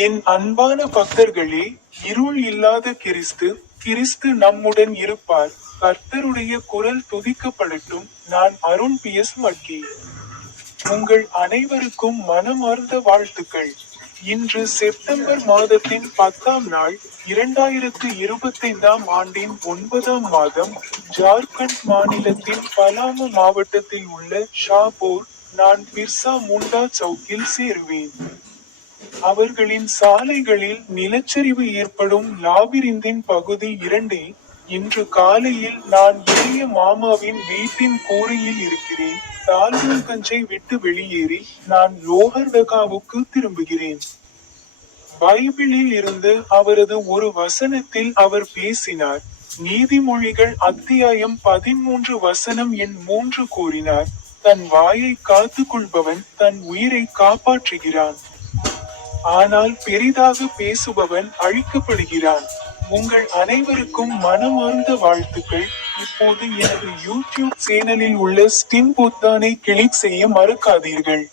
என் அன்பான பக்தர்களே, இருள் இல்லாத கிறிஸ்து, கிறிஸ்து நம்முடன் இருப்பார். கர்த்தருடைய குரல் துதிக்கப்படட்டும். நான் அருண் பி.எஸ். மக்கி. உங்கள் அனைவருக்கும் மனமார்ந்த வாழ்த்துக்கள். இன்று செப்டம்பர் மாதத்தின் 10ஆம் நாள், 2025ஆம் ஆண்டின் 9ஆம் மாதம். ஜார்க்கண்ட் மாநிலத்தின் பலாமு மாவட்டத்தில் உள்ள ஷாபூர். நான் பிர்சா முண்டா சவுக்கில் சேருவேன். அவர்களின் சாலைகளில் நிலச்சரிவு ஏற்படும் லாபிரிந்தின் பகுதி 2. இன்று காலையில் நான் இளைய மாமாவின் வீட்டின் கூரையில் இருக்கிறேன். டால்கஞ்சை விட்டு வெளியேறி, நான் லோஹர்டகாவுக்கு திரும்புகிறேன். பைபிளில் இருந்து அவரது ஒரு வசனத்தில் அவர் பேசினார். நீதிமொழிகள் அத்தியாயம் 13 வசனம் எண் 3 கூறினார். தன் வாயை காத்து கொள்பவன் தன் உயிரை காப்பாற்றுகிறான். ஆனால் பெரிதாக பேசுபவன் அழிக்கப்படுகிறான். உங்கள் அனைவருக்கும் மனமார்ந்த வாழ்த்துக்கள். இப்போது எனது யூடியூப் சேனலில் உள்ள ஸ்டின் பொத்தானை கிளிக் செய்ய மறக்காதீர்கள்.